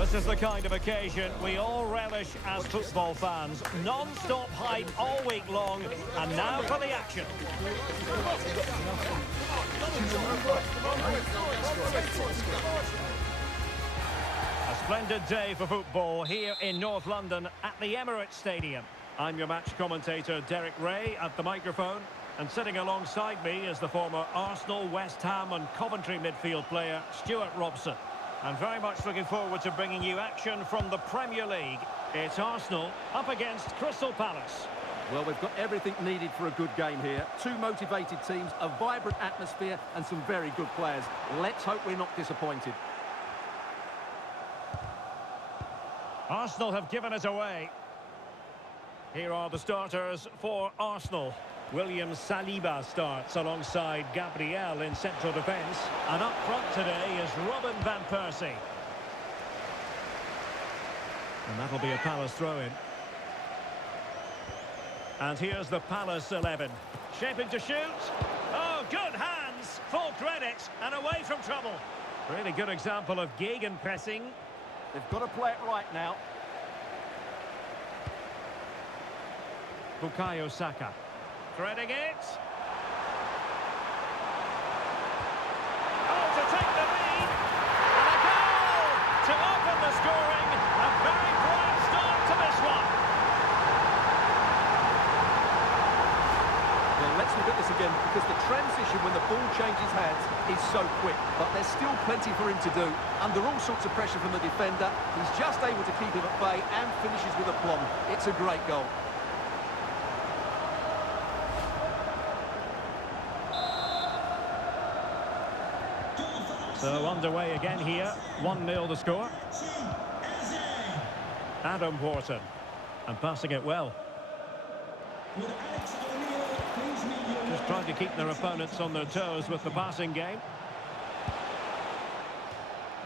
This is the kind of occasion we all relish as football fans. Non-stop hype all week long, and now for the action. A splendid day for football here in North London at the Emirates Stadium. I'm your match commentator Derek Ray at the microphone, and sitting alongside me is the former Arsenal, West Ham and Coventry midfield player Stuart Robson. And very much looking forward to bringing you action from the Premier League. It's Arsenal up against Crystal Palace. Well, we've got everything needed for a good game here. Two motivated teams, a vibrant atmosphere and some very good players. Let's hope we're not disappointed. Arsenal have given it away. Here are the starters for Arsenal. William Saliba starts alongside Gabriel in central defence. And up front today is Robin van Persie. And that'll be a Palace throw-in. And here's the Palace 11. Shaping to shoot. Oh, good hands. Full credit and away from trouble. Really good example of gegenpressing. They've got to play it right now. Bukayo Saka. Threading it. Oh, to take the lead. And a goal to open the scoring. A very bright start to this one. Well, let's look at this again, because the transition when the ball changes hands is so quick. But there's still plenty for him to do. Under all sorts of pressure from the defender, he's just able to keep him at bay and finishes with aplomb. It's a great goal. So underway again here, 1-0 the score. Adam Wharton, and passing it well. Just trying to keep their opponents on their toes with the passing game.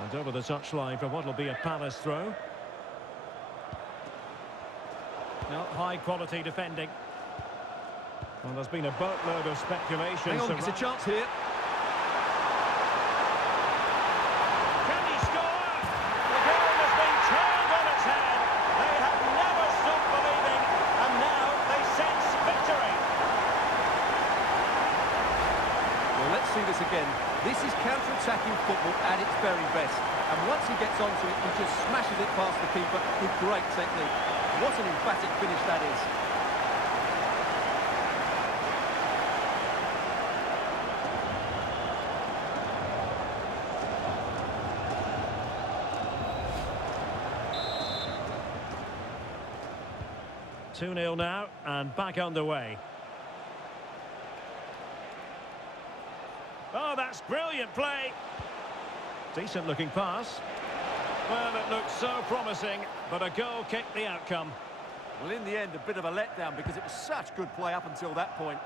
And over the touchline for what will be a Palace throw. No, high quality defending. Well, there's been a boatload of speculation. Hang on, there's a chance here. See this again. This is counter-attacking football at its very best. And once he gets onto it, he just smashes it past the keeper with great technique. What an emphatic finish that is. 2-0 now, and back underway. Oh, that's brilliant play. Decent looking pass. Well, it looked so promising, but a goal kicked the outcome. Well, in the end, a bit of a letdown because it was such good play up until that point.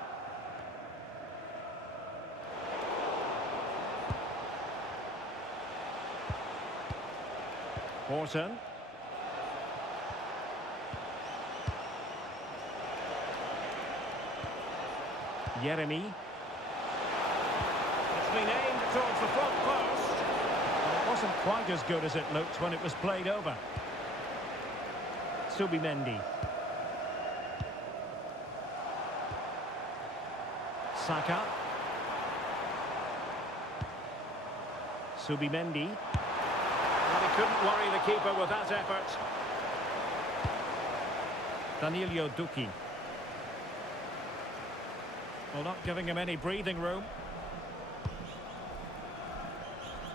Wharton. Jeremy. Been aimed towards the front post, and it wasn't quite as good as it looked when it was played over. Subimendi. Saka. Subimendi. And he couldn't worry the keeper with that effort. Danilo Duki. Well, not giving him any breathing room.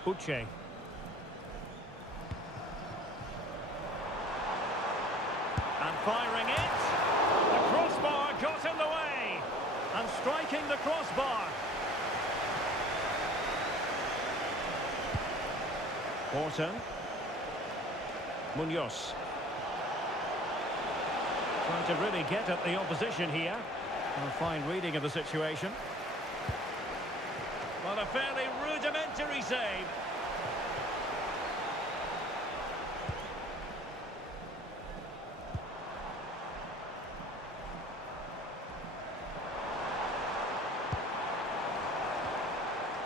Uche. And firing it. The crossbar got in the way. And striking the crossbar. Wharton. Munoz. Trying to really get at the opposition here. A fine reading of the situation. Well, a fairly rudimentary save.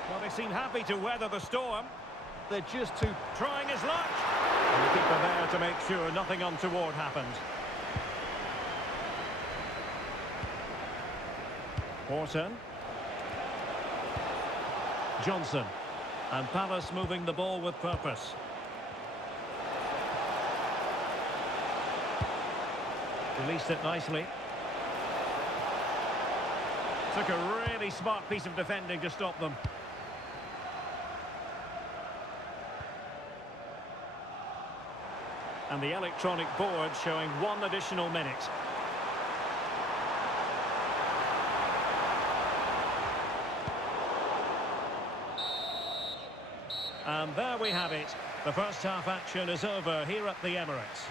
Well, they seem happy to weather the storm. They're just too... Trying his luck. And the keeper there to make sure nothing untoward happened. Horton. Johnson. And Palace moving the ball with purpose. Released it nicely. Took a really smart piece of defending to stop them. And the electronic board showing 1 additional minute. And there we have it. The first half action is over here at the Emirates.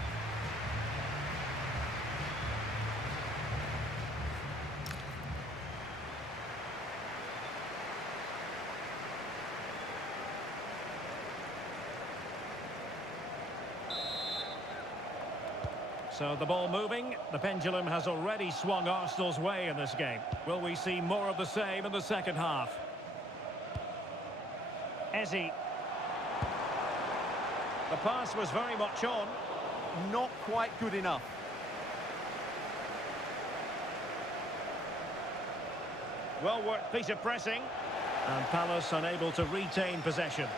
So the ball moving. The pendulum has already swung Arsenal's way in this game. Will we see more of the same in the second half? Ezzy. The pass was very much on. Not quite good enough. Well-worked piece of pressing. And Palace unable to retain possession.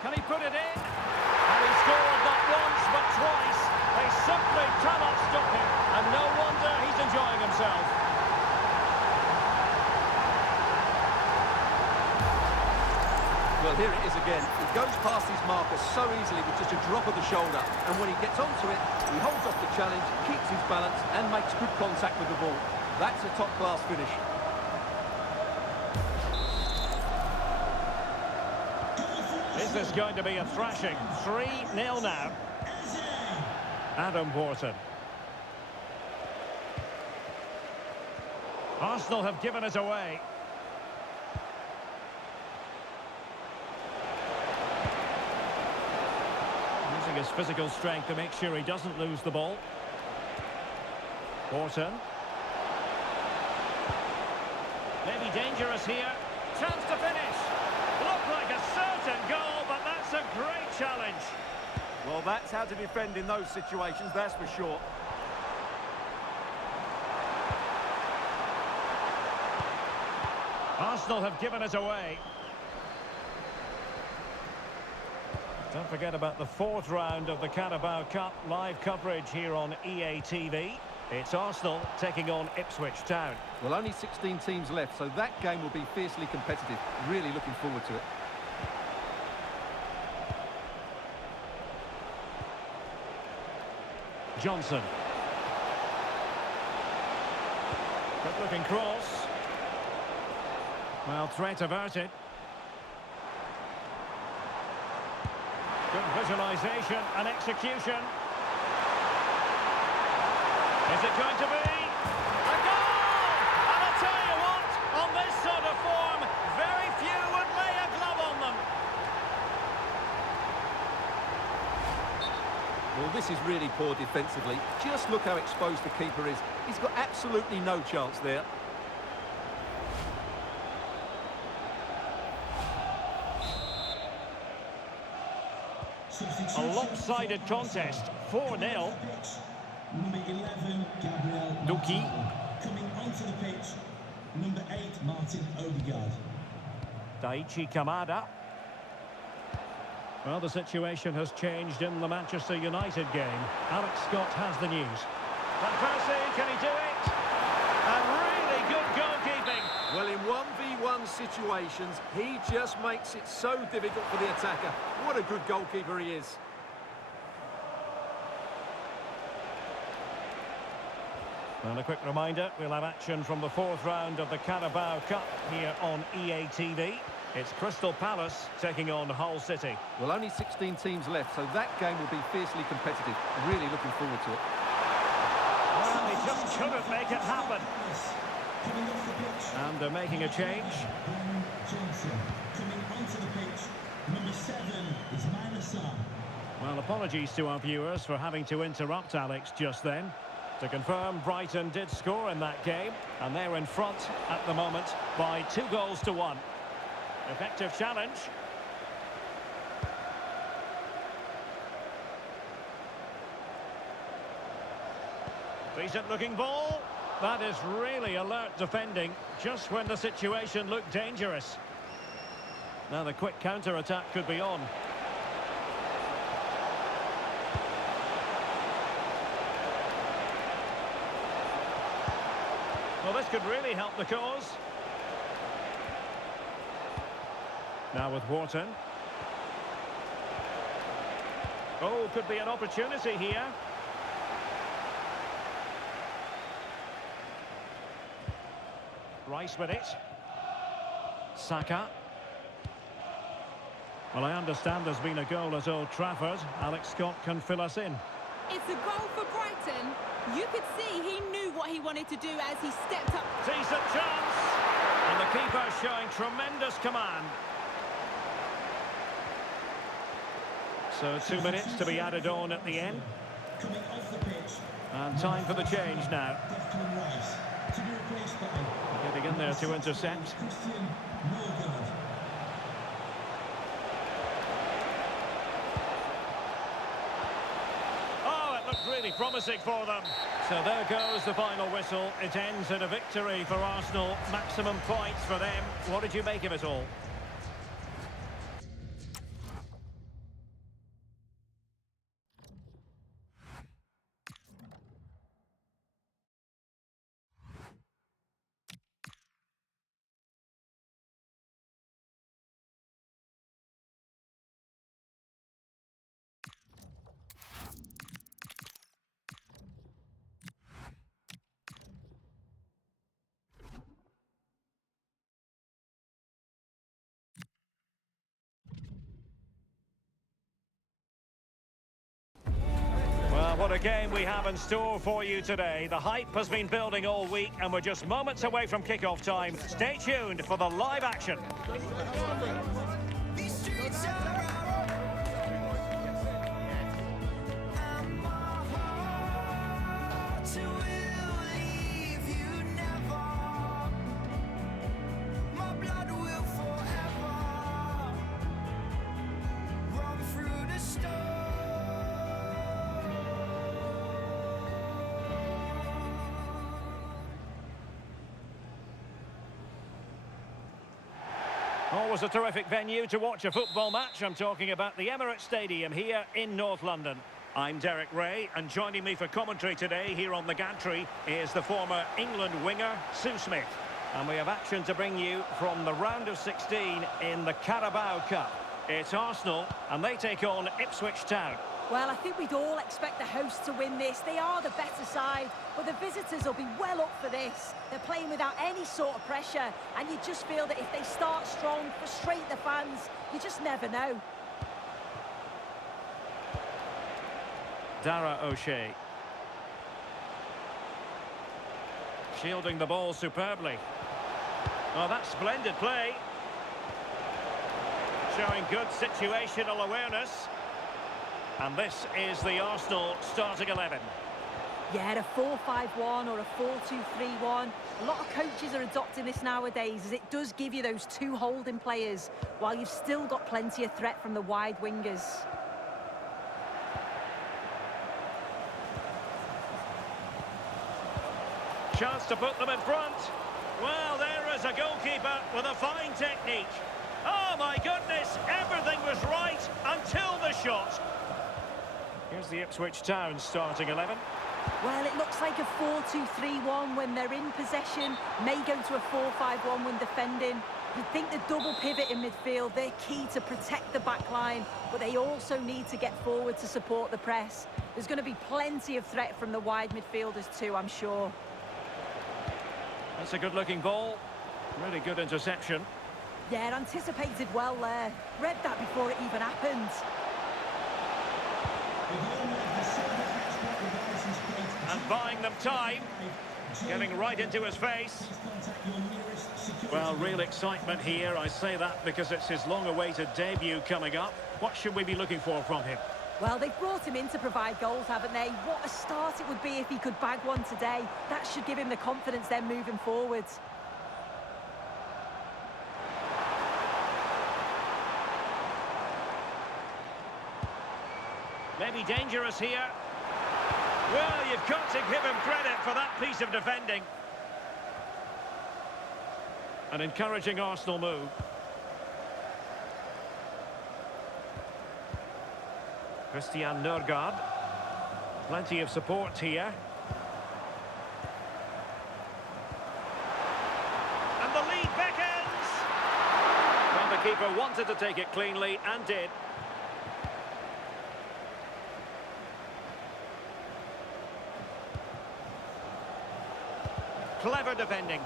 Can he put it in? And he scored not once but twice. They simply cannot stop him. And no wonder he's enjoying himself. Well, here it is again. He goes past his marker so easily with just a drop of the shoulder. And when he gets onto it, he holds off the challenge, keeps his balance and makes good contact with the ball. That's a top-class finish. Is this going to be a thrashing? 3-0 now. Adam Wharton. Arsenal have given it away. Using his physical strength to make sure he doesn't lose the ball. Wharton. Maybe dangerous here. Chance to finish. Looked like a certain goal, but that's a great challenge. Well, that's how to defend in those situations, that's for sure. Arsenal have given it away. Don't forget about the 4th round of the Carabao Cup live coverage here on EA TV. It's Arsenal taking on Ipswich Town. Well, only 16 teams left, so that game will be fiercely competitive. Really looking forward to it. Johnson. Good looking cross. Well, threat averted. Good visualisation and execution. Is it going to be? A goal! And I'll tell you what, on this sort of form, very few would lay a glove on them. Well, this is really poor defensively. Just look how exposed the keeper is. He's got absolutely no chance there. A lopsided contest, 4-0. Number 11, Gabriel Duki. Coming onto the pitch, number 8, Martin Odegaard. Daichi Kamada. Well, the situation has changed in the Manchester United game. Alex Scott has the news. Van Persie, can he do it? And really good goalkeeping. Well, in 1v1 situations, he just makes it so difficult for the attacker. What a good goalkeeper he is. And a quick reminder, we'll have action from the 4th round of the Carabao Cup here on EA TV. It's Crystal Palace taking on Hull City. Well, only 16 teams left, so that game will be fiercely competitive. Really looking forward to it. Well, they just couldn't make it happen. And they're making a change. Johnson coming onto the pitch. Number 7 is Manasar. Well, apologies to our viewers for having to interrupt Alex just then. To confirm, Brighton did score in that game, and they're in front at the moment by 2-1. Effective challenge. Decent looking ball. That is really alert defending, just when the situation looked dangerous. Now the quick counter-attack could be on. Well, this could really help the cause. Now with Wharton. Oh, could be an opportunity here. Rice with it. Saka. Well, I understand there's been a goal at Old Trafford. Alex Scott can fill us in. It's a goal for Brighton. You could see he knew what he wanted to do as he stepped up. Decent chance. And the keeper showing tremendous command. So 2 minutes to be added on at the end. Coming off the pitch. And time for the change now. Declan Rice to be replaced by Getting in there to intercept. Christian Norgard. Oh, it looked really promising for them. So there goes the final whistle. It ends in a victory for Arsenal. Maximum points for them. What did you make of it all? What a game we have in store for you today. The hype has been building all week and we're just moments away from kickoff time. Stay tuned for the live action. Always a terrific venue to watch a football match. I'm talking about the Emirates Stadium here in North London. I'm Derek Ray, and joining me for commentary today here on the gantry is the former England winger, Sue Smith. And we have action to bring you from the round of 16 in the Carabao Cup. It's Arsenal, and they take on Ipswich Town. Well, I think we'd all expect the hosts to win this. They are the better side, but the visitors will be well up for this. They're playing without any sort of pressure, and you just feel that if they start strong, frustrate the fans, you just never know. Dara O'Shea. Shielding the ball superbly. Oh, that's splendid play. Showing good situational awareness. And this is the Arsenal starting 11. Yeah, a 4-5-1 or a 4-2-3-1. A lot of coaches are adopting this nowadays, as it does give you those two holding players, while you've still got plenty of threat from the wide wingers. Chance to put them in front. Well, there is a goalkeeper with a fine technique. Oh, my goodness, everything was right until the shot. Here's the Ipswich Town starting 11. Well, it looks like a 4-2-3-1 when they're in possession. May go to a 4-5-1 when defending. You think the double pivot in midfield, they're key to protect the back line, but they also need to get forward to support the press. There's going to be plenty of threat from the wide midfielders too, I'm sure. That's a good-looking ball. Really good interception. Yeah, anticipated well there. Read that before it even happened. And buying them time. Getting right into his face. Well, real excitement here. I say that because it's his long-awaited debut coming up. What should we be looking for from him? Well, they've brought him in to provide goals, haven't they? What a start it would be if he could bag one today. That should give him the confidence then moving forwards. Maybe dangerous here. Well, you've got to give him credit for that piece of defending. An encouraging Arsenal move. Christian Nørgaard. Plenty of support here. And the lead beckons! Well, the keeper wanted to take it cleanly and did. Clever defending.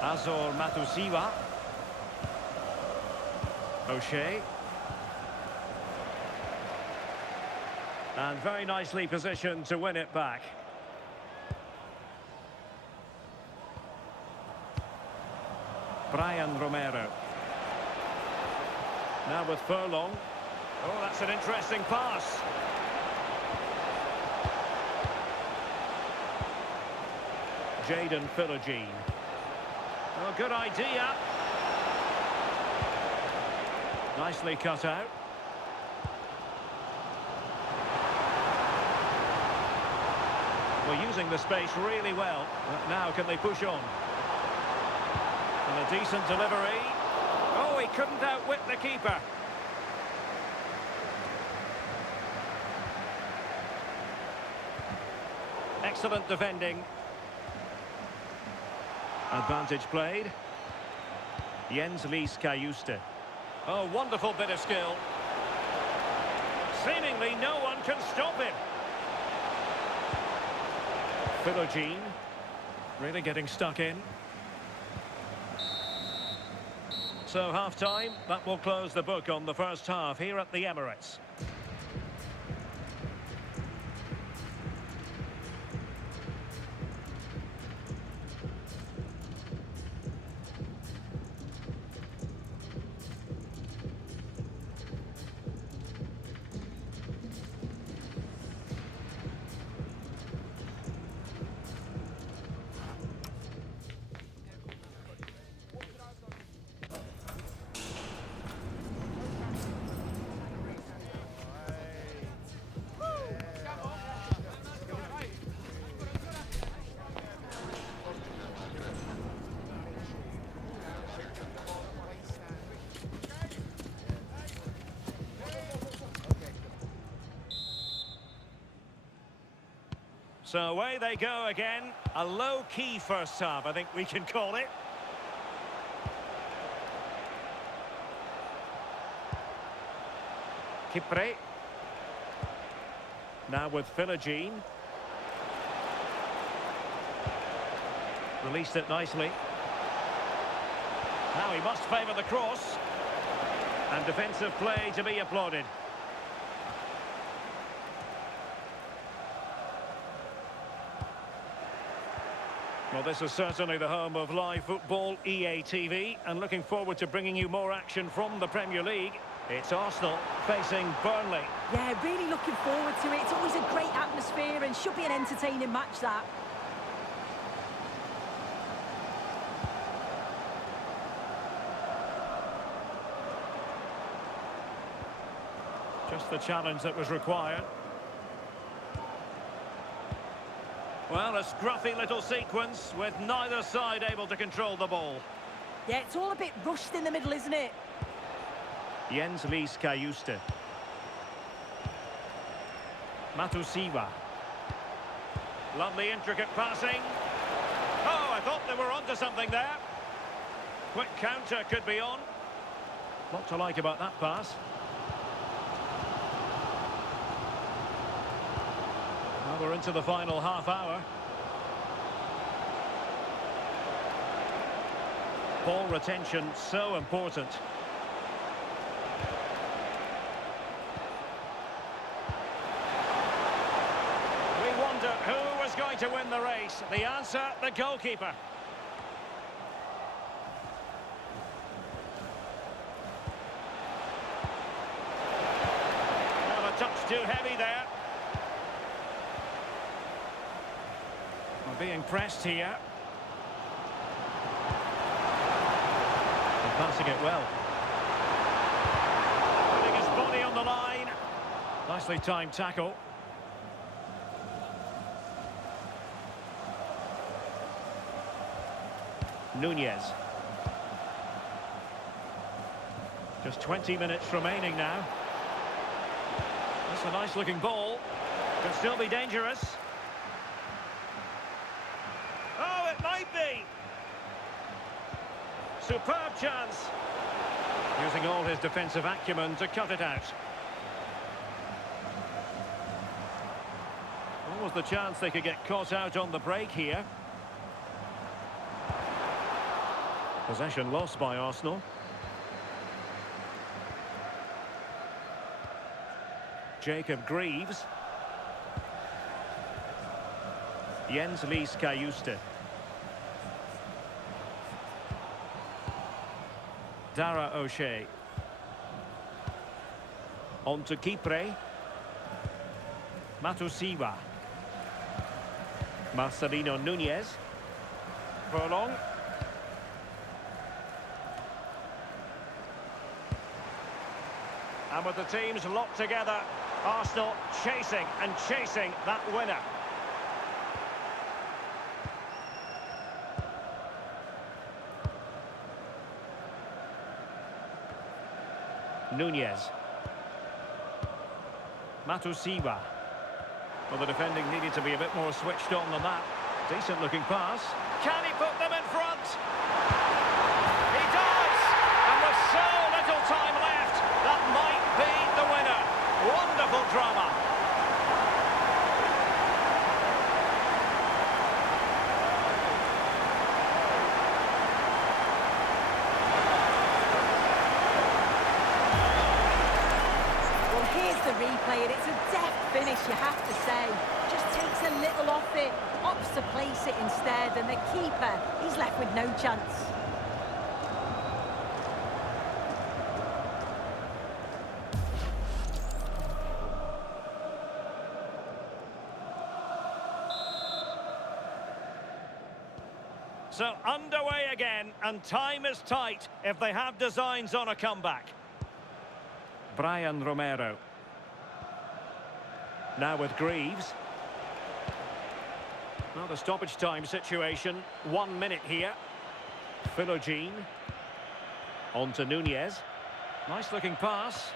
Azor Matusiwa. O'Shea. And very nicely positioned to win it back. Brian Romero. Now with Furlong. Oh, that's an interesting pass. Jadon Philogene. Oh, good idea. Nicely cut out. We're using the space really well. But now can they push on? And a decent delivery. Oh, he couldn't outwit the keeper. Excellent defending. Advantage played. Jens Lees Kayuste. Oh, wonderful bit of skill. Seemingly no one can stop him. Philogene. Really getting stuck in. So half-time, that will close the book on the first half here at the Emirates. So away they go again. A low-key first half, I think we can call it. Kipre. Now with Philogene. Released it nicely. Now he must favour the cross. And defensive play to be applauded. Well, this is certainly the home of live football, EA TV, and looking forward to bringing you more action from the Premier League. It's Arsenal facing Burnley. Yeah, really looking forward to it. It's always a great atmosphere and should be an entertaining match, that. Just the challenge that was required. Well, a scruffy little sequence with neither side able to control the ball. Yeah, it's all a bit rushed in the middle, isn't it? Jens Lees Kayuste. Matusiwa. Lovely intricate passing. Oh, I thought they were onto something there. Quick counter could be on. Lot to like about that pass. Well, we're into the final half hour. Ball retention so important. We wonder who was going to win the race. The answer, the goalkeeper. Well, a touch too heavy there. We're being pressed here. And passing it well. Putting his body body on the line. Nicely timed tackle. Nunez. Just 20 minutes remaining now. That's a nice looking ball. Could still be dangerous. Oh, it might be. Superb chance. Using all his defensive acumen to cut it out. What was the chance they could get caught out on the break here? Possession lost by Arsenal. Jacob Greaves. Jens Lies Kajuste. Dara O'Shea. On to Kipre. Matusiwa. Marcelino Nunez. Furlong. And with the teams locked together, Arsenal chasing and chasing that winner. Nunez. Matusiwa. Well, the defending needed to be a bit more switched on than that. Decent looking pass. Can he put them in front? He does! And with so little time left, that might be the winner. Wonderful drama. Well, here's the replay, and it's a deft finish, you have to say. Just takes a little off it, opts to place it instead, and the keeper, he's left with no chance. So underway again, and time is tight if they have designs on a comeback. Brian Romero. Now with Greaves. Well, the stoppage time situation, 1 minute here. Philogene. On to Nunez. Nice looking pass.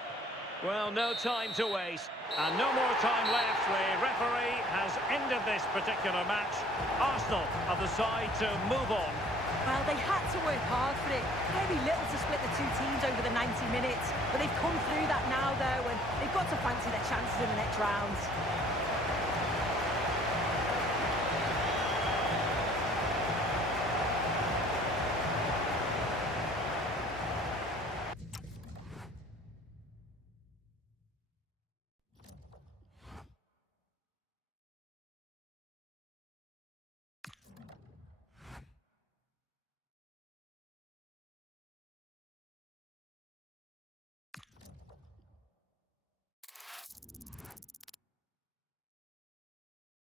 Well, no time to waste. And no more time left. The referee has ended this particular match. Arsenal have the side to move on. Well, they had to work hard for it. Very little to split the two teams over the 90 minutes. But they've come through that now, though, and they've got to fancy their chances in the next round.